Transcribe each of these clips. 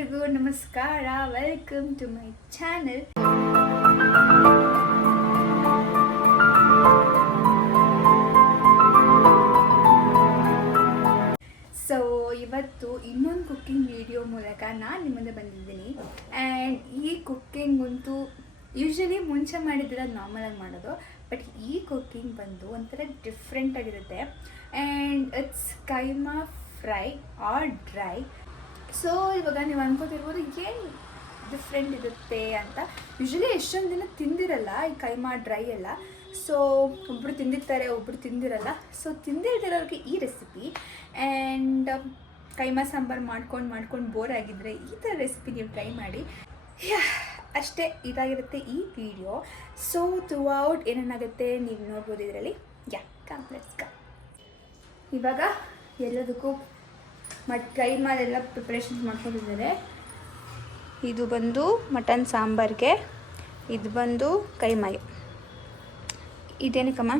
ಎಲ್ರಿಗೂ ನಮಸ್ಕಾರ. Welcome to my channel. So ಇವತ್ತು ಇನ್ನೊಂದು ಕುಕ್ಕಿಂಗ್ ವಿಡಿಯೋ ಮೂಲಕ ನಾನು ನಿಮ್ಮ ಮುಂದೆ ಬಂದಿದ್ದೀನಿ. ಆ್ಯಂಡ್ ಈ ಕುಕ್ಕಿಂಗ್ ಅಂತೂ ಯೂಶ್ವಲಿ ಮುಂಚೆ ಮಾಡಿದ್ರೆ ನಾರ್ಮಲಾಗಿ ಮಾಡೋದು, ಬಟ್ ಈ ಕುಕ್ಕಿಂಗ್ ಬಂದು ಒಂಥರ ಡಿಫ್ರೆಂಟ್ ಆಗಿರುತ್ತೆ. And it's keema fry or dry. So ಇವಾಗ ನೀವು ಅನ್ಕೋತಿರ್ಬೋದು ಏನು ಡಿಫ್ರೆಂಟ್ ಇರುತ್ತೆ ಅಂತ. ಯೂಶ್ವಲಿ ಎಷ್ಟೊಂದು ದಿನ ತಿಂದಿರಲ್ಲ ಈ ಕೈಮಾ ಡ್ರೈ ಎಲ್ಲ. ಸೊ ಒಬ್ಬರು ತಿಂದಿರ್ತಾರೆ, ಒಬ್ಬರು ತಿಂದಿರಲ್ಲ. ಸೊ ತಿಂದಿರೋರಿಗೆ ಈ ರೆಸಿಪಿ. ಆ್ಯಂಡ್ ಕೈಮಾ ಸಾಂಬಾರು ಮಾಡ್ಕೊಂಡು ಬೋರ್ ಆಗಿದ್ದರೆ ಈ ಥರ ರೆಸಿಪಿ ನೀವು ಟ್ರೈ ಮಾಡಿ. ಅಷ್ಟೇ, ಇದಾಗಿರುತ್ತೆ ಈ ವಿಡಿಯೋ. ಸೊ ಥ್ರೂ ಔಟ್ ಏನೇನಾಗುತ್ತೆ ನೀವು ನೋಡ್ಬೋದು ಇದರಲ್ಲಿ. ಕಾಂಪ್ಲೆಕ್ಸ್. ಇವಾಗ ಎಲ್ಲದಕ್ಕೂ ಕೈಮಾಲೆಲ್ಲ ಪ್ರಿಪ್ರೇಷನ್ಸ್ ಮಾಡ್ಕೊಂಡಿದ್ದಾರೆ. ಇದು ಬಂದು ಮಟನ್ ಸಾಂಬಾರಿಗೆ, ಇದು ಬಂದು ಕೈಮಾಗೆ. ಇದೇನಕ್ಕಮ್ಮ?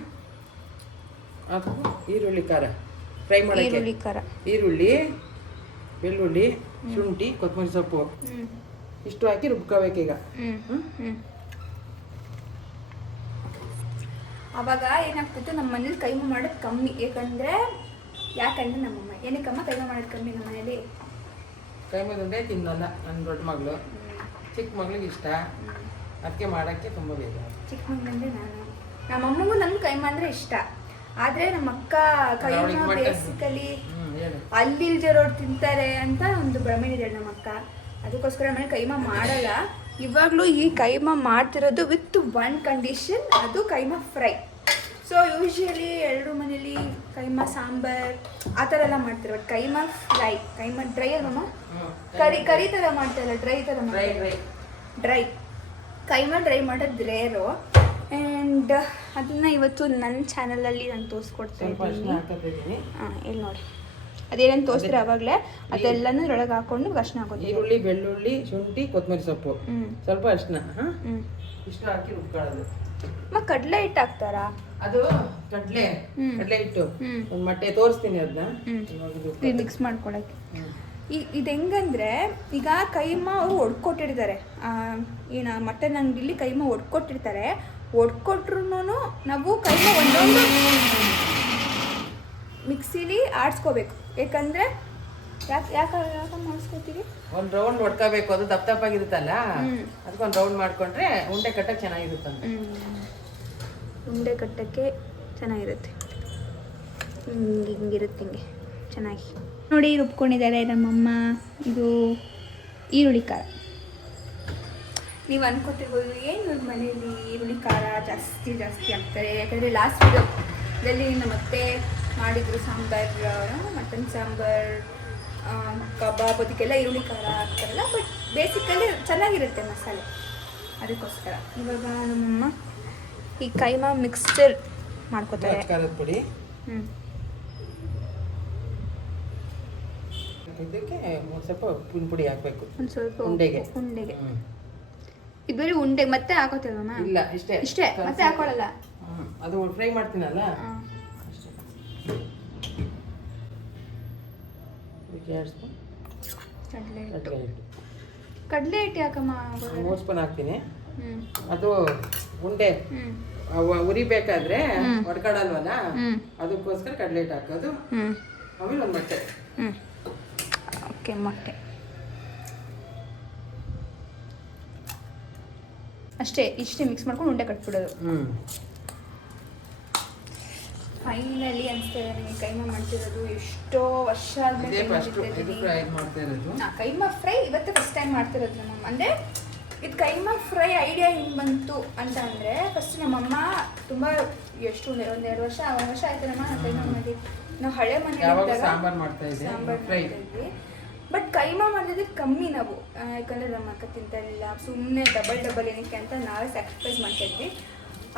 ಅದು ಈರುಳ್ಳಿ ಖಾರ ಫ್ರೈ ಮಾಡಿ. ಈರುಳ್ಳಿ ಖಾರ, ಈರುಳ್ಳಿ, ಬೆಳ್ಳುಳ್ಳಿ, ಶುಂಠಿ, ಕೊತ್ತಂಬರಿ ಸೊಪ್ಪು ಇಷ್ಟು ಹಾಕಿ ರುಬ್ಕೋಬೇಕೀಗ. ಅವಾಗ ಏನಾಗ್ತಿತ್ತು, ನಮ್ಮ ಮನೇಲಿ ಕೈಮಾ ಮಾಡೋದು ಕಮ್ಮಿ. ಯಾಕಂದ್ರೆ ನಮ್ಮಮ್ಮ ಏನಕ್ಕಮ್ಮ ಕೈಮಾ ಮಾಡೋದು ಕಮ್ಮಿ ನಮ್ಮ ಮನೇಲಿ? ಕೈಮಾದುಂಡೆ ತಿನ್ನಲ್ಲ ನನ್ನ ದೊಡ್ಡ ಮಗಳು, ಚಿಕ್ಕ ಮಗಳಿಗೆ ಇಷ್ಟ, ಅದಕ್ಕೆ ಮಾಡೋಕ್ಕೆ ತುಂಬ ಬೇಕು. ಚಿಕ್ಕ ಮಗಳಂದ್ರೆ ನಮ್ಮಮ್ಮಗೂ ನಮ್ಗೆ ಕೈಮಾ ಅಂದರೆ ಇಷ್ಟ. ಆದರೆ ನಮ್ಮ ಅಕ್ಕ ಕೈಮಾ ಬೇಸಿಕಲಿ ಅಲ್ಲಿ ಇಲ್ದಿರೋರು ತಿಂತಾರೆ ಅಂತ ಒಂದು ಭ್ರಮೆ ಇದೆ ನಮ್ಮ ಅಕ್ಕ. ಅದಕ್ಕೋಸ್ಕರ ಮನೆ ಕೈಮಾ ಮಾಡಲ್ಲ. ಇವಾಗಲೂ ಈ ಕೈಮಾ ಮಾಡ್ತಿರೋದು ವಿತ್ ಒನ್ ಕಂಡೀಷನ್, ಅದು ಕೈಮಾ ಫ್ರೈ. ಸೊ ಯೂಶ್ವಲಿ ಎಲ್ಲರೂ ಮನೇಲಿ ಕೈಮಾ ಸಾಂಬಾರ್ ಆ ಥರ ಎಲ್ಲ ಮಾಡ್ತಾರೆ, but keema fry, keema dry ಅಲ್ಲಮ್ಮ, ಕರಿ ಥರ ಮಾಡ್ತಾರಲ್ಲ, ಡ್ರೈ ಥರ ಮಾಡ್ತಾರೆ. ಡ್ರೈ ಕೈಮಾ ಡ್ರೈ ಮಾಡೋದು ರೇರು. ಆ್ಯಂಡ್ ಅದನ್ನು ಇವತ್ತು ನನ್ನ ಚಾನಲಲ್ಲಿ ನಾನು ತೋರಿಸ್ಕೊಡ್ತಾ ಇದ್ದೀನಿ. ಇಲ್ಲಿ ನೋಡಿ, ಅದೇನೇನು ತೋರಿಸ್ತಾರೆ ಅವಾಗಲೇ ಅದೆಲ್ಲನೂ ಇದ್ರೊಳಗೆ ಹಾಕೊಂಡು ಅರ್ಶಿನ ಹಾಕೋದು. ಈರುಳ್ಳಿ, ಬೆಳ್ಳುಳ್ಳಿ, ಶುಂಠಿ, ಕೊತ್ತಂಬರಿ ಸೊಪ್ಪು, ಸ್ವಲ್ಪ ಅರ್ಶಿನ ಇಷ್ಟು ಹಾಕಿ ರುಬ್ಕೊಳ್ಳೋದು. ಕಡಲೆ ಹಿಟ್ಟು ಹಾಕ್ತಾರಾ? ಅದು ಕಡಲೆ ಹಿಟ್ಟು ಒಂದು ಮೊಟ್ಟೆ ತೋರಿಸ್ತೀನಿ, ಅದನ್ನ ಮಿಕ್ಸ್ ಮಾಡ್ಕೊಳಕ್ಕೆ. ಇದು ಹೆಂಗಂದ್ರೆ, ಈಗ ಕೈಮಾ ಅವರು ಒಡ್ಕೊಟ್ಟಿರ್ತಾರೆ, ಏನು ಮಟನ್ ಅಂಗಡಿಲಿ ಕೈಮಾ ಒಡ್ಕೊಟ್ಟಿರ್ತಾರೆ. ಒಡ್ಕೊಟ್ರು ನಾವು ಕೈಮಾ ಒಂದೊಂದು ಮಿಕ್ಸಿಲಿ ಆಡಿಸ್ಕೋಬೇಕು. ಯಾಕಂದರೆ ಯಾಕೆ ಮಾಡಿಸ್ಕೋತೀವಿ, ಒಂದು ರೌಂಡ್ ಹೊಡ್ಕೋಬೇಕು. ಅದು ದಪ್ಪ ದಪ್ಪಾಗಿರುತ್ತಲ್ಲ, ಅದಕ್ಕೆ ಒಂದು ರೌಂಡ್ ಮಾಡ್ಕೊಂಡ್ರೆ ಉಂಡೆ ಕಟ್ಟಕ್ಕೆ ಚೆನ್ನಾಗಿರುತ್ತಂತೆ. ಉಂಡೆ ಕಟ್ಟಕ್ಕೆ ಚೆನ್ನಾಗಿರುತ್ತೆ. ಹಿಂಗಿರುತ್ತೆ, ಹಿಂಗೆ ಚೆನ್ನಾಗಿ ನೋಡಿ ರುಬ್ಕೊಂಡಿದ್ದಾರೆ ನಮ್ಮಮ್ಮ. ಇದು ಈರುಳ್ಳಿ ಖಾರ. ನೀವು ಅನ್ಕೋತಿರ್ಬೋದು ಏನು ಇವ್ರ ಮನೇಲಿ ಈರುಳ್ಳಿ ಖಾರ ಜಾಸ್ತಿ ಆಗ್ತಾರೆ. ಯಾಕಂದರೆ ಲಾಸ್ಟ್ ವಿಡಿಯೋದಲ್ಲಿ ನಮ್ಮ ಅತ್ತೆ ಮಾಡಿದ್ರು ಸಾಂಬಾರು, ಮಟನ್ ಸಾಂಬಾರು, ಕಬಾಬ್, ಅದಕ್ಕೆಲ್ಲ ಈರುಳ್ಳಿ ಖಾರ ಹಾಕ್ತಾರಲ್ಲ. ಬಟ್ ಬೇಸಿಕಲಿ ಚೆನ್ನಾಗಿರುತ್ತೆ ಮಸಾಲೆ, ಅದಕ್ಕೋಸ್ಕರ. ಇವಾಗ ನಮ್ಮಮ್ಮ ಈ ಕೈಮಾ ಮಿಕ್ಸ್ಚರ್ ಮಾಡ್ಕೋತಾರೆ. ಪುಡಿ ಇದಕ್ಕೆ ಒಂದು ಸ್ವಲ್ಪ ಪುಡಿ ಹಾಕಬೇಕು, ಒಂದು ಸ್ವಲ್ಪ ಉಂಡೆಗೆ. ಇದು ಬರೀ ಉಂಡೆಗೆ ಮತ್ತೆ ಹಾಕೋತೀವಮ್ಮ? ಇಲ್ಲ, ಇಷ್ಟೇ ಮತ್ತೆ ಹಾಕೊಳ್ಳಲ್ಲ. ಅದು ಫ್ರೈ ಮಾಡ್ತೀನಲ್ಲ, ಕಡಲೆ ಹಿಟ್ಟು ಯಾಕಮ್ಮ? 3 ಸ್ಪೂನ್ ಹಾಕ್ತೀನಿ. ಅದು ಉಂಡೆ ಉರಿಬೇಕಾದ್ರೆ ಹೊಡ್ಕೊಳಲ್ವಲ್ಲ, ಅದಕ್ಕೋಸ್ಕರ ಕಡಲೆ ಹಿಟ್ಟು ಹಾಕೋದು. ಆಮೇಲೆ ಒಂದು ಮೊಟ್ಟೆ. ಓಕೆ, ಮೊಟ್ಟೆ ಇಷ್ಟೇ ಮಿಕ್ಸ್ ಮಾಡ್ಕೊಂಡು ಉಂಡೆ ಕಟ್ಬಿಡೋದು. ಫೈನಲಿ ಅನಿಸ್ತಾ ಇದೆ ನನಗೆ ಕೈಮಾ ಮಾಡ್ತಿರೋದು ಎಷ್ಟೋ ವರ್ಷ ಆದ್ಮೇಲೆ. ಕೈಮಾ ಫ್ರೈ ಇವತ್ತು ಫಸ್ಟ್ ಟೈಮ್ ಮಾಡ್ತಿರೋದು ನಮ್ಮಮ್ಮ. ಅಂದರೆ ಇದು ಕೈಮಾ ಫ್ರೈ ಐಡಿಯಾ ಹೆಂಗೆ ಬಂತು ಅಂತ ಅಂದರೆ, ಫಸ್ಟ್ ನಮ್ಮಮ್ಮ ತುಂಬ ಒಂದೆರಡು ವರ್ಷ ಆಯ್ತು ನಮ್ಮ ಕೈಮಾ ಮಾಡಿ. ನಾವು ಹಳೆ ಮನೆ ಸಾಂಬಾರು ಮಾಡ್ತಾ ಇದ್ವಿ. ಬಟ್ ಕೈಮಾ ಮಾಡಿದ್ರೆ ಕಮ್ಮಿ ನಾವು, ಯಾಕಂದರೆ ನಮ್ಮ ಅಕ್ಕ ತಿಂತಾ ಇರಲಿಲ್ಲ. ಸುಮ್ಮನೆ ಡಬಲ್ ಏನಕ್ಕೆ ಅಂತ ನಾವೇ ಸ್ಯಾಕ್ರಿಫೈಸ್ ಮಾಡ್ತಾಯಿದ್ವಿ.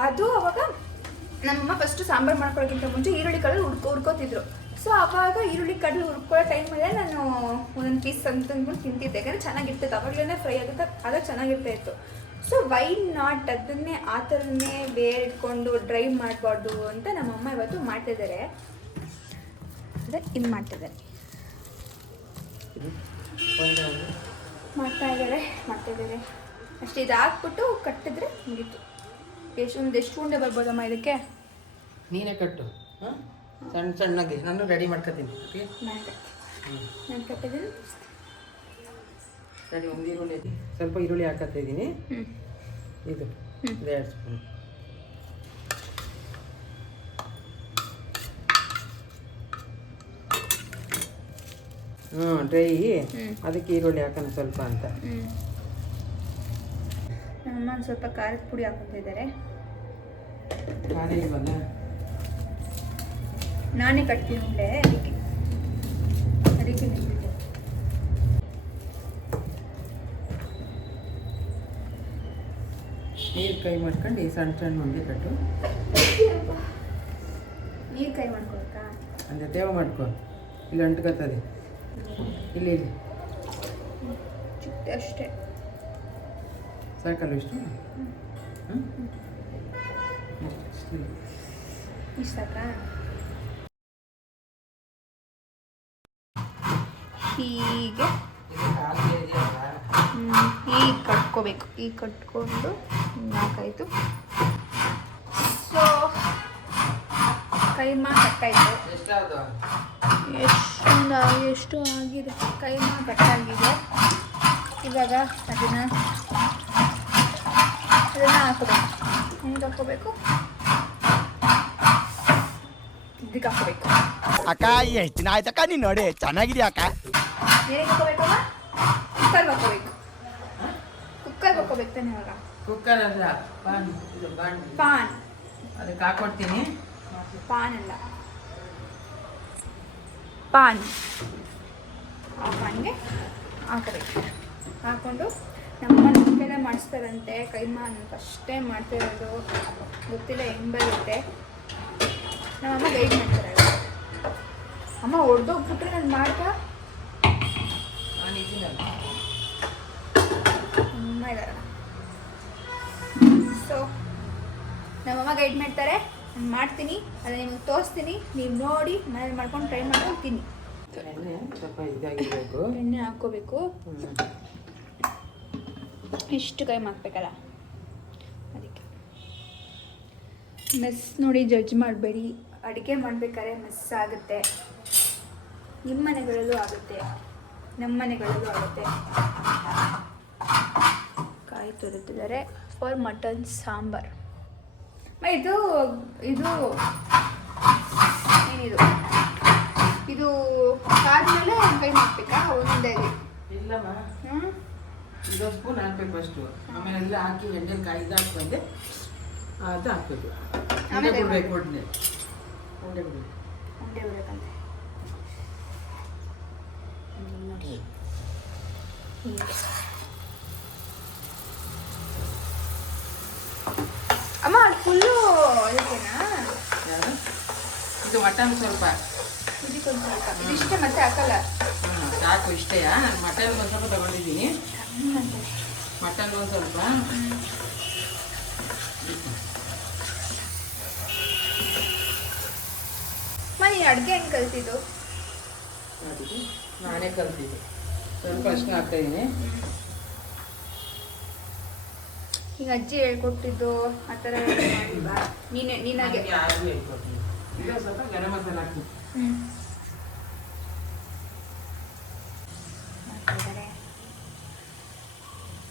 ಅದು ಅವಾಗ ನಮ್ಮಮ್ಮ ಫಸ್ಟು ಸಾಂಬಾರು ಮಾಡ್ಕೊಳ್ಳೋಕ್ಕಿಂತ ಮುಂಚೆ ಈರುಳ್ಳಿ ಕಡಲೆ ಹುರ್ಕೋತಿದ್ರು. ಸೊ ಆವಾಗ ಈರುಳ್ಳಿ ಕಡಲೆ ಹುರ್ಕೊಳ್ಳೋ ಟೈಮಲ್ಲೇ ನಾನು ಒಂದೊಂದು ಪೀಸ್ ಅಂತಂದ್ಬಿಟ್ಟು ತಿಂತಿದ್ದೆ. ಯಾಕಂದರೆ ಚೆನ್ನಾಗಿರ್ತೈತೆ, ಅವಾಗಲೇ ಫ್ರೈ ಆಗುತ್ತೆ, ಅದು ಚೆನ್ನಾಗಿರ್ತಾ ಇತ್ತು. ಸೊ ವೈ ನಾಟ್ ಅದನ್ನೇ ಆ ಥರನೇ ಬೇರೆ ಇಟ್ಕೊಂಡು ಡ್ರೈ ಮಾಡಬಾರ್ದು ಅಂತ ನಮ್ಮಮ್ಮ ಇವತ್ತು ಮಾಡ್ತಿದ್ದಾರೆ. ಅದೇ ಇದು ಮಾಡ್ತಿದ್ದಾರೆ. ಮಾಡ್ತಾಯಿದ್ದಾರೆ. ಅಷ್ಟೇ, ಇದು ಹಾಕ್ಬಿಟ್ಟು ಕಟ್ಟಿದ್ರೆ ಮುಗೀತು. ಎಷ್ಟು ಉಂಡೆ ಬರ್ಬೋದಮ್ಮ ಇದಕ್ಕೆ? ನೀನೇ ಕಟ್ಟು. ಹಾಂ, ಸಣ್ಣಗೆ ನಾನು ರೆಡಿ ಮಾಡ್ಕೊತೀನಿ. ಓಕೆ, ನಾನು ಕಟ್ಟಿದ್ದೀನಿ. ರೆಡಿ. ಒಂದು ಈರುಳ್ಳಿ, ಸ್ವಲ್ಪ ಈರುಳ್ಳಿ ಹಾಕತ್ತಾ ಇದ್ದೀನಿ. ಇದು 2 ಸ್ಪೂನ್. ಡ್ರೈ, ಅದಕ್ಕೆ ಈರುಳ್ಳಿ ಹಾಕೋಣ ಸ್ವಲ್ಪ ಅಂತ. ನಮ್ಮಮ್ಮ ಒಂದು ಸ್ವಲ್ಪ ಖಾರದ ಪುಡಿ ಹಾಕ್ತಿದ್ದಾರೆ. ಖಾರ ಇಲ್ವಲ್ಲ, ನಾನೇ ಕಟ್ತೀನಿ ಉಂಡೆ, ಅದಕ್ಕೆ ನಿಂತಿದ್ದೆ. ನೀರು ಕೈ ಮಾಡ್ಕೊಂಡು ಸಣ್ಣ ಉಂಡೆ ಕಟ್ಟು. ನೀರು ಕೈ ಮಾಡ್ಕೊಳಕ್ಕ ಅಂದರೆ ತೇವ ಮಾಡ್ಕೊ, ಇಲ್ಲಿ ಅಂಟ್ಕೊತದೆ. ಇಲ್ಲಿ ಚಿಕ್ಕ ಅಷ್ಟೇ ಸಾಕಲ್ಲ ಇಷ್ಟು? ಇಷ್ಟ ಸಾಕಾ? ಹೀಗೆ ಈಗ ಕಟ್ಕೋಬೇಕು. ಈಗ ಕಟ್ಕೊಂಡು ಹಾಕಾಯಿತು. ಸೊ ಕೈಮಾ ಕಟ್ಟಾಯಿತು. ಎಷ್ಟು ಆಗಿದೆ, ಕೈಮಾ ಕಟ್ಟಾಗಿದೆ. ಇವಾಗ ಅದನ್ನು ಹಾಕೋಬೇಕು. ಹೆಂಗೆ ಹಾಕೋಬೇಕು? ಇದಕ್ಕೆ ಹಾಕೋಬೇಕು. ಅಕ್ಕ ಎಷ್ಟು ದಿನ ಆಯ್ತಕ್ಕ ನೀನು ನೋಡಿ ಚೆನ್ನಾಗಿದೆಯಾ ಅಕ್ಕ? ಏನೇನು ಹಾಕೋಬೇಕಮ್ಮ? ಕುಕ್ಕರ್ ಹಾಕೋಬೇಕು. ಕುಕ್ಕರ್ ಹಾಕೋಬೇಕು ತಾನೆ ಇವಾಗ? ಕುಕ್ಕರ್ ಅಲ್ಲ, ಪಾನ್. ಅದಕ್ಕೆ ಹಾಕೊಡ್ತೀನಿ. ಪಾನ್ ಅಲ್ಲ, ಪಾನ್. ಆ ಪಾನ್ಗೆ ಹಾಕೋಬೇಕು. ಹಾಕ್ಕೊಂಡು ನಮ್ಮನೆಲ್ಲ ಮಾಡಿಸ್ತಾರಂತೆ ಕೈಮಾ. ನಾನು ಫಸ್ಟ್ ಟೈಮ್ ಮಾಡ್ತಿರೋದು, ಗೊತ್ತಿಲ್ಲ ಹೆಂಗೆ ಬರುತ್ತೆ. ನಮ್ಮಮ್ಮ ಗೈಡ್ ಮಾಡ್ತಾರೆ. ಅಮ್ಮ ಹೊಡೆದೋಗ್ಬಿಟ್ರೆ ನಾನು ಮಾಡ್ತಾ ಅಮ್ಮ ಇದಾರಲ್ಲ. ಸೊ ನಮ್ಮಮ್ಮ ಗೈಡ್ ಮಾಡ್ತಾರೆ, ನಾನು ಮಾಡ್ತೀನಿ, ಅದನ್ನ ನಿಮಗೆ ತೋರಿಸ್ತೀನಿ. ನೀವು ನೋಡಿ ಮನೇಲಿ ಮಾಡ್ಕೊಂಡು ಟ್ರೈ ಮಾಡ್ಕೊಂಡು ತಿನ್ನಿ. ಎಣ್ಣೆ ಸ್ವಲ್ಪ ಇದಾಗಿರಬೇಕು. ಎಣ್ಣೆ ಹಾಕ್ಕೋಬೇಕು. ಇಷ್ಟು ಕೈ ಹಾಕ್ಬೇಕಲ್ಲ, ಅದಕ್ಕೆ ಮೆಸ್ ನೋಡಿ ಜಡ್ಜ್ ಮಾಡಬೇಡಿ. ಅಡುಗೆ ಮಾಡಬೇಕಾದ್ರೆ ಮೆಸ್ ಆಗುತ್ತೆ. ನಿಮ್ಮ ಮನೆಗಳಲ್ಲೂ ಆಗುತ್ತೆ, ನಮ್ಮ ಮನೆಗಳಲ್ಲೂ ಆಗುತ್ತೆ. ಕಾಯಿ ತುರಿತಿದ್ದಾರೆ ಫಾರ್ ಮಟನ್ ಸಾಂಬಾರ್. ಇದು ಇದು ಏನಿದು? ಇದು ಆದಮೇಲೆ ಕೈ ಹಾಕ್ಬೇಕಾ ಒಂದೇ? ಇಲ್ಲಮ್ಮ, ಇದೊಂದು ಸ್ಪೂನ್ ಹಾಕ್ಬೇಕು ಫಸ್ಟು. ಆಮೇಲೆ ಎಲ್ಲ ಹಾಕಿ ಎಣ್ಣೆಲಿ ಕಾಯ್ದು ಹಾಕ್ಬಂದೆ ಅದು ಹಾಕ್ಬೇಕು. ಆಮೇಲೆ ಬಿಡ್ಬೇಕು, ಉಂಡೆ ಬಿಡಬೇಕು. ಉಂಡೆ ಬಿಡಬೇಕಂತೆ. ಅಮ್ಮ ಅದು ಫುಲ್ಲು ಅದಕ್ಕೇನಾ? ಇದು ಮಟನ್ ಸ್ವಲ್ಪ ಇದಕ್ಕೊಂದು ಸ್ವಲ್ಪ ಇದಿಷ್ಟೇ, ಮತ್ತೆ ಹಾಕಲ್ಲ. ಸಾಕು ಇಷ್ಟೇ. ನಾನು ಮಟನ್ ಒಂದು ಸ್ವಲ್ಪ ತಗೊಂಡಿದ್ದೀನಿ. ಮಟನ್ ಒಂದು ಸ್ವಲ್ಪ. ನೀ ಅಡುಗೆ ಹೆಂಗೆ ಕಲ್ತಿದ್ದು? ನಾನೇ ಕಲ್ತಿದ್ದೆ. ಸ್ವಲ್ಪ ಅಷ್ಟು ಹಾಕ್ತಾಯಿದ್ದೀನಿ. ಈಗ ಅಜ್ಜಿ ಹೇಳ್ಕೊಟ್ಟಿದ್ದು ಆ ಥರ ಮಾಡಿಲ್ವಾ? ನೀನಾಗೆ ಯಾರು ಹೇಳ್ಕೊಡ್ತೀನಿ. ಈಗ ಸ್ವಲ್ಪ ಗರಂ ಮಸಾಲ ಹಾಕ್ತೀನಿ.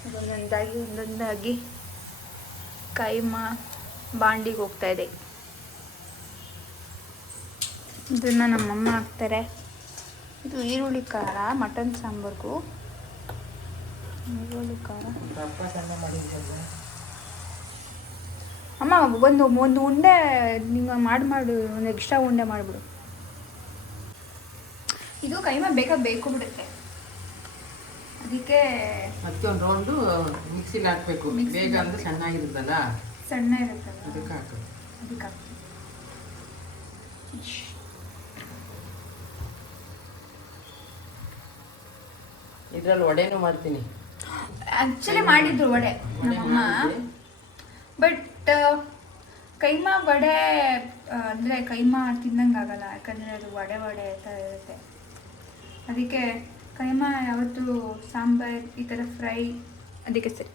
ಒಂದೊಂದಾಗಿ ಕೈಮಾ ಬಾಂಡಿಗೆ ಹೋಗ್ತಾ ಇದೆ. ಇದನ್ನು ನಮ್ಮಮ್ಮ ಹಾಕ್ತಾರೆ. ಇದು ಈರುಳ್ಳಿ ಖಾರ ಮಟನ್ ಸಾಂಬಾರ್ಗೂ. ಈರುಳ್ಳಿ ಖಾರ ಅಮ್ಮ ಒಂದು ಉಂಡೆ ನೀವು ಮಾಡಿ ಒಂದು ಎಕ್ಸ್ಟ್ರಾ ಉಂಡೆ ಮಾಡಿಬಿಡು. ಇದು ಕೈಮಾ ಬೇಕು ಬಿಡುತ್ತೆ, ಅದಕ್ಕೆ ಅದಕ್ಕೆ ಒಂದು ರೌಂಡು ಮಿಕ್ಸಿಲಿ ಹಾಕಬೇಕು. ಬೇಗ ಅಂದರೆ ಸಣ್ಣಾಗಿರುತ್ತಲ್ಲ, ಸಣ್ಣ ಇರುತ್ತಲ್ಲ, ಅದಕ್ಕೆ ಹಾಕೋದು. ಅದಕ್ಕೆ ಹಾಕ್ತೀನಿ. ಇದರಲ್ಲಿ ವಡೆನೂ ಮಾಡ್ತೀನಿ. ಆ್ಯಕ್ಚುಲಿ ಮಾಡಿದ್ರು ವಡೆ ನಮ್ಮಮ್ಮ. ಬಟ್ ಕೈಮಾ ವಡೆ ಅಂದರೆ ಕೈಮಾ ತಿನ್ನಂಗೆ ಆಗಲ್ಲ, ಯಾಕಂದರೆ ಅದು ವಡೆ ಥರ ಇರುತ್ತೆ. ಅದಕ್ಕೆ ಕೈಮಾ ಯಾವತ್ತು ಸಾಂಬಾರ್ ಈ ಥರ ಫ್ರೈ ಅದಕ್ಕೆ ಸರಿ.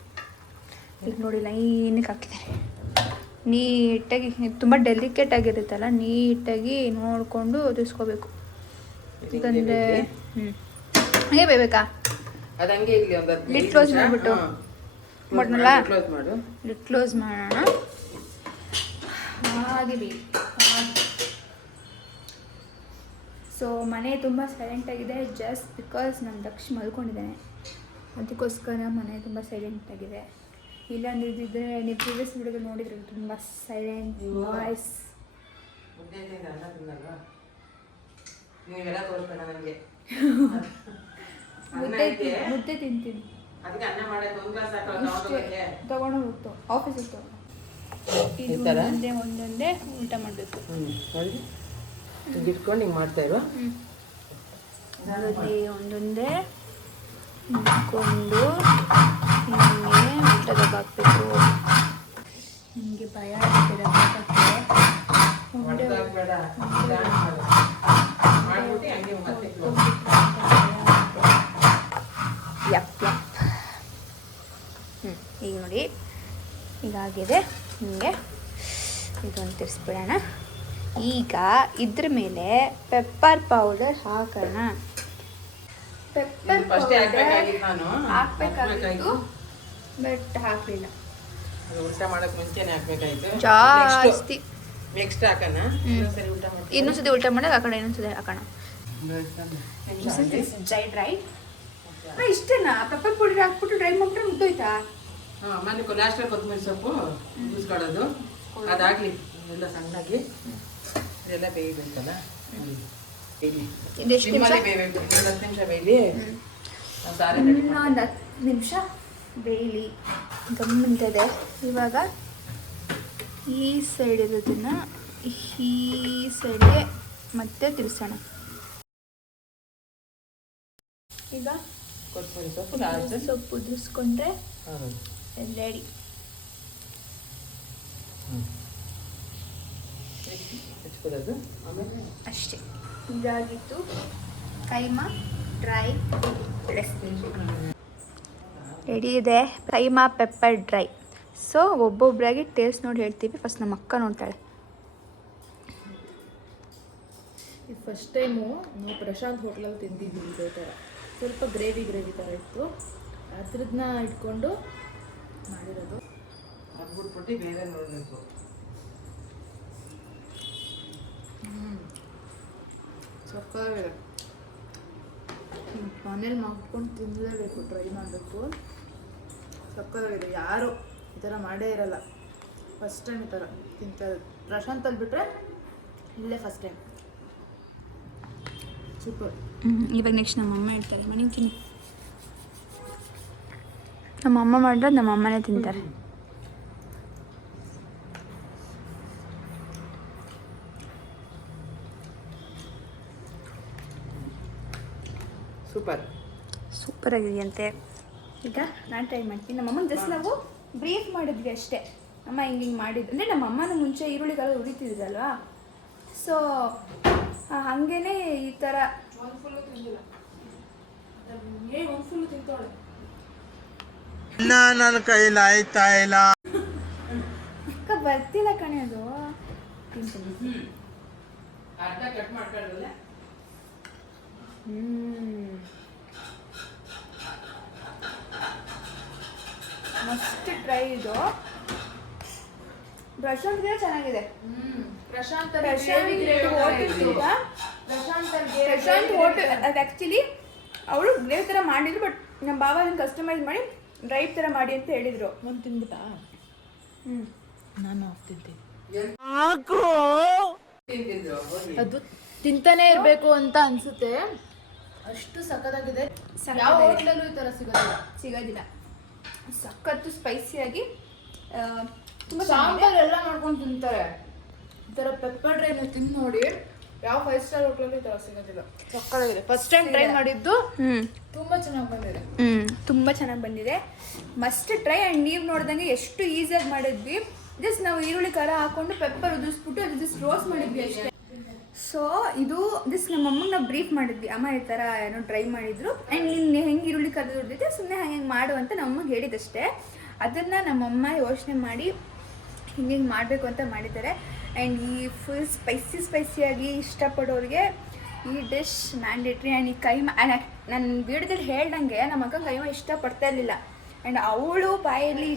ಈಗ ನೋಡಿ ಲೈನಿಗೆ ಹಾಕಿದ್ದಾರೆ. ನೀಟಾಗಿ ತುಂಬ ಡೆಲಿಕೇಟ್ ಆಗಿರುತ್ತಲ್ಲ, ನೀಟಾಗಿ ನೋಡಿಕೊಂಡು ಉದಿಸ್ಕೋಬೇಕು. ಯಾಕಂದರೆ ಹಂಗೆ ಬೇಯಬೇಕಾ? ಅದು ಹಂಗೆ ಇಲ್ಲಿ ಒಂದು ಲಿಡ್ ಕ್ಲೋಸ್ ಮಾಡಿಬಿಟ್ಟು ಮಾಡಲ್ಲ, ಕ್ಲೋಸ್ ಮಾಡು. ಲಿಡ್ ಕ್ಲೋಸ್ ಮಾಡೋಣ. ಹಾಗೆ ಬೇಯಿ. ಸೊ ಮನೆ ತುಂಬ ಸೈಲೆಂಟಾಗಿದೆ, ಜಸ್ಟ್ ಬಿಕಾಸ್ ನಮ್ಮ ದಕ್ಷ ಮಲ್ಕೊಂಡಿದ್ದಾನೆ, ಅದಕ್ಕೋಸ್ಕರ ಮನೆ ತುಂಬ ಸೈಲೆಂಟಾಗಿದೆ. ಇಲ್ಲಾಂದ್ರೆ ಇದ್ದಿದ್ರೆ ನೀವು ಪ್ರೀವಿಯಸ್ ವಿಡಿಯೋದು ನೋಡಿದ್ರೆ ತುಂಬ ಸೈಲೆಂಟ್ ವಾಯ್ಸ್. ಮುದ್ದೆ ತಿಂತೀನಿ, ತಗೊಂಡು ಹೋಗ್ತು ಆಫೀಸಿಗೆ ತಗೊಂಡು ಒಂದೊಂದೇ ಊಟ ಮಾಡಬೇಕು. ಇಟ್ಕೊಂಡು ಹಿಂಗೆ ಮಾಡ್ತಾ ಇರುವ ಒಂದೊಂದೇ ಇಟ್ಕೊಂಡು ಹಿಂಗೆ ಊಟದಾಗ ಹಾಕ್ಬೇಕು. ನಿಮಗೆ ಭಯ ಆಗ್ತಿದೆ ಯಪ್ ಯಪ್. ಈಗ ನೋಡಿ ಹೀಗಾಗಿದೆ. ಹಿಂಗೆ ಇದೊಂದು ತಿರ್ಸ್ಬಿಡೋಣ. ಈಗ ಇದ್ರ ಮೇಲೆ ಪೆಪ್ಪರ್ ಪೌಡರ್ ಹಾಕೋಣ. ಪೆಪ್ಪರ್ ಪೌಡರ್ ಹಾಕ್ಬೇಕಾಗಿತ್ತು ಬಟ್ ಹಾಕಲಿಲ್ಲ. ಊಟ ಮಾಡಕ್ ಮುಂಚೆನೆ ಹಾಕ್ಬೇಕಾಯ್ತು. ಜಾಸ್ತಿ ನೆಕ್ಸ್ಟ್ ಹಾಕೋಣ. ಇನ್ನೊಂದ್ಸತಿ ಊಟ ಮಾಡಕ್ ಹಾಕೋಣ, ಇನ್ನೊಂದ್ಸತಿ ಹಾಕೋಣ. ಡ್ರೈ ಇಷ್ಟೇನಾ? ಪೆಪ್ಪರ್ ಪೌಡರ್ ಹಾಕ್ಬಿಟ್ಟು ಡ್ರೈ ಮಾಡ್ಬಿಟ್ರೆ ಮುದ್ದೋಯ್ತಾ? ಮನೆ ಲಾಸ್ಟಲ್ಲಿ ಕೊತ್ತಂಬರಿ ಸೊಪ್ಪು ಯೂಸ್ಕೊಳ್ಳೋದು, ಅದಾಗಲಿ ಎಲ್ಲ ಸಣ್ಣಾಗಿ ಇದೆಲ್ಲ ಬೇಯಬೇಕಲ್ಲ. ಇದೆಷ್ಟು ನಿಮಿಷ ಬೇಯಬೇಕು? 10 ನಿಮಿಷ ಬೇಯಲಿ. ಸಾರಿ ಒಂದು 10 ನಿಮಿಷ ಬೇಯಲಿ. ಗಮ್ಮಂತಿದೆ. ಇವಾಗ ಈ ಸೈಡ್ ಇರೋದನ್ನು ಈ ಸೈಡ್ಗೆ ಮತ್ತೆ ತಿರ್ಸೋಣ. ಈಗ ಕೊತ್ತಂಬರಿ ಸೊಪ್ಪು ಸೊಪ್ಪು ಉದುರಿಸ್ಕೊಂಡ್ರೆ ರೆಡಿ. ಅಷ್ಟೇ, ಇದಾಗಿತ್ತು ಕೈಮಾ ಡ್ರೈ ರೆಸಿಪಿ. ರೆಡಿ ಇದೆ ಕೈಮಾ ಪೆಪ್ಪರ್ ಡ್ರೈ. ಸೊ ಒಬ್ಬೊಬ್ಬರಾಗಿ ಟೇಸ್ಟ್ ನೋಡಿ ಹೇಳ್ತೀವಿ. ಫಸ್ಟ್ ನಮ್ಮ ಅಕ್ಕ ನೋಡ್ತಾಳೆ. ಇದು ಫಸ್ಟ್ ಟೈಮು ನಾವು ಪ್ರಶಾಂತ್ ಹೋಟ್ಲಲ್ಲಿ ತಿಂದಿದ್ವಿ. ಇದೇ ಥರ ಸ್ವಲ್ಪ ಗ್ರೇವಿ ಥರ ಇತ್ತು, ಅದ್ರದನ್ನ ಇಟ್ಕೊಂಡು ಮಾಡಿರೋದು. ಅದು ಬಿಟ್ಬಿಟ್ಟು ಬೇರೆ ನೋಡಬೇಕು. ಸಕ್ಕತ್ತಾಗಿದೆ. ಮನೇಲಿ ಮಾಡ್ಕೊಂಡು ತಿನ್ನಲೇಬೇಕು, ಟ್ರೈ ಮಾಡಬೇಕು. ಸಕ್ಕತ್ತಾಗಿದೆ. ಯಾರು ಈ ಥರ ಮಾಡೇ ಇರಲ್ಲ, ಫಸ್ಟ್ ಟೈಮ್ ಈ ಥರ ತಿಂತಾ ಇರೋದು. ಪ್ರಶಾಂತಲ್ಲಿ ಬಿಟ್ಟರೆ ಇಲ್ಲೇ ಫಸ್ಟ್ ಟೈಮ್. ಸೂಪರ್. ಇವಾಗ ನೆಕ್ಸ್ಟ್ ನಮ್ಮ ಅಮ್ಮ ಹೇಳ್ತಾರೆ. ಮನೆಗೆ ತಿನ್ನಿ. ನಮ್ಮ ಅಮ್ಮ ಮಾಡಿದ್ರೆ ನಮ್ಮ ಅಮ್ಮನೇ ತಿಂತಾರೆ. ಸೂಪರ್ ಆಗಿದೆಯಂತೆ. ಈಗ ನಾನು ಟ್ರೈ ಮಾಡ್ತೀನಿ. ನಮ್ಮಮ್ಮನ ಜಸ್ಟ್ ನಾವು ಬ್ರೀಫ್ ಮಾಡಿದ್ವಿ ಅಷ್ಟೇ. ಅಮ್ಮ ಹಿಂಗೆ ಮಾಡಿದ್ದು ಅಂದರೆ ನಮ್ಮ ಅಮ್ಮನ ಮುಂಚೆ ಈರುಳ್ಳಿಗೆಲ್ಲ ಉರಿತಿದ್ರಲ್ವಾ, ಸೊ ಹಾಗೇ ಈ ಥರ ಒಂದು ಫುಲ್ಲು ತಿಂದಿಲ್ಲ. ಒಂದು ಫುಲ್ಲು ತಿಂತಾಳೆ. ನನ್ನ ಕೈಲಿ ಆಯ್ತಾ ಇಲ್ಲ. ಅಕ್ಕ ಬರ್ತಿಲ್ಲ ಕಣೆ ಅದು. ತಿಂತೀನಿ. ಅರ್ಧ ಕಟ್ ಮಾಡ್ಕೊಳ್ಳಲ್ಲ. ಮಸ್ತ್ ಟ್ರೈ ಇದು. ಪ್ರಶಾಂತ್ಗೆ ಚೆನ್ನಾಗಿದೆ. ಪ್ರಶಾಂತ್ ಹೋಟೆಲ್ ಅದು ಆ್ಯಕ್ಚುಲಿ ಅವಳು ಗ್ರೇವ್ ಥರ ಮಾಡಿದ್ರು, ಬಟ್ ನಮ್ಮ ಬಾಬಾ ಅದನ್ನು ಕಸ್ಟಮೈಸ್ ಮಾಡಿ ಡ್ರೈ ಥರ ಮಾಡಿ ಅಂತ ಹೇಳಿದರು. ಒಂದು ತಿಂದ್ಬಿಟ್ಟಾ? ನಾನು ಆಫ್ ತಿಂತೀನಿ. ಅದು ತಿಂತಾನೆ ಇರಬೇಕು ಅಂತ ಅನ್ಸುತ್ತೆ, ಅಷ್ಟು ಸಖತ್ತಾಗಿದೆ. ಯಾವ ಹೋಟ್ಲಲ್ಲೂ ಈ ಥರ ಸಿಗೋದಿಲ್ಲ. ಸಖತ್ತು ಸ್ಪೈಸಿಯಾಗಿ ತುಂಬ ಸಾಂಬಾರ್ ಎಲ್ಲ ಮಾಡ್ಕೊಂಡು ತಿಂತಾರೆ. ಈ ಥರ ಪೆಪ್ಪರ್ ಡ್ರೈ ನೀವು ತಿಂದು ನೋಡಿ, ಯಾವ 5 ಸ್ಟಾರ್ ಹೋಟ್ಲಲ್ಲೂ ಈ ಥರ ಸಿಗೋದಿಲ್ಲ. ಸಕ್ಕತ್ತಾಗಿದೆ. ಫಸ್ಟ್ ಟೈಮ್ ಟ್ರೈ ಮಾಡಿದ್ದು ತುಂಬ ಚೆನ್ನಾಗಿ ಬಂದಿದೆ. ತುಂಬ ಚೆನ್ನಾಗಿ ಬಂದಿದೆ. Must try. ಆ್ಯಂಡ್ ನೀವು ನೋಡ್ದಂಗೆ ಎಷ್ಟು ಈಸಿಯಾಗಿ ಮಾಡಿದ್ವಿ. ಜಸ್ಟ್ ನಾವು ಈರುಳ್ಳಿ ಖಾರ ಹಾಕೊಂಡು ಪೆಪ್ಪರ್ ಉದಿಸ್ಬಿಟ್ಟು ಅದು ಜಸ್ಟ್ ರೋಸ್ಟ್ ಮಾಡಿದ್ವಿ ಅಷ್ಟೇ. ಸೊ ಇದು ದಿಸ್ ನಮ್ಮ ಅಮ್ಮನ ಬ್ರೀಫ್ ಮಾಡಿದ್ವಿ, ಅಮ್ಮ ಈ ಥರ ಏನೋ ಟ್ರೈ ಮಾಡಿದ್ರು ಆ್ಯಂಡ್ ನಿನ್ನ ಹೆಂಗೆ ಈರುಳ್ಳಿ ಕದ್ದು ಹೊಡೆದಿದ್ದೆ ಸುಮ್ಮನೆ ಹಂಗೆ ಮಾಡು ಅಂತ ನಮ್ಮಮ್ಮಗೆ ಹೇಳಿದಷ್ಟೇ. ಅದನ್ನು ನಮ್ಮಮ್ಮ ಯೋಚನೆ ಮಾಡಿ ಹಿಂಗೆ ಮಾಡಬೇಕು ಅಂತ ಮಾಡಿದ್ದಾರೆ. ಆ್ಯಂಡ್ ಈ ಫುಲ್ ಸ್ಪೈಸಿಯಾಗಿ ಇಷ್ಟಪಡೋರಿಗೆ ಈ ಡಿಶ್ ಮ್ಯಾಂಡೇಟ್ರಿ. ಆ್ಯಂಡ್ ಈ ಕೈಮಾ ನನ್ನ ವಿಡಿಯೋದಲ್ಲಿ ಹೇಳ್ದಂಗೆ ನಮ್ಮ ಅಕ್ಕ ಕೈಮಾ ಇಷ್ಟಪಡ್ತಾ ಇರಲಿಲ್ಲ. ಆ್ಯಂಡ್ ಅವಳು ಬಾಯಲ್ಲಿ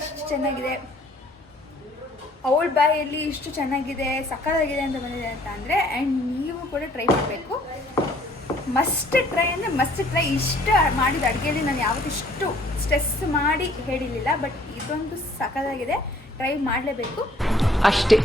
ಇಷ್ಟು ಚೆನ್ನಾಗಿದೆ ಸಕ್ಕತ್ತಾಗಿದೆ ಅಂತ ಬಂದಿದೆ ಅಂತ ಅಂದರೆ ಆ್ಯಂಡ್ ನೀವು ಕೂಡ ಟ್ರೈ ಮಾಡಬೇಕು. Must try. ಇಷ್ಟ ಮಾಡಿದ ಅಡುಗೆಯಲ್ಲಿ ನಾನು ಯಾವತ್ತೂ ಇಷ್ಟು ಸ್ಟ್ರೆಸ್ ಮಾಡಿ ಹೇಳಿರಲಿಲ್ಲ, ಬಟ್ ಇದೊಂದು ಸಕ್ಕತ್ತಾಗಿದೆ, ಟ್ರೈ ಮಾಡಲೇಬೇಕು ಅಷ್ಟೇ.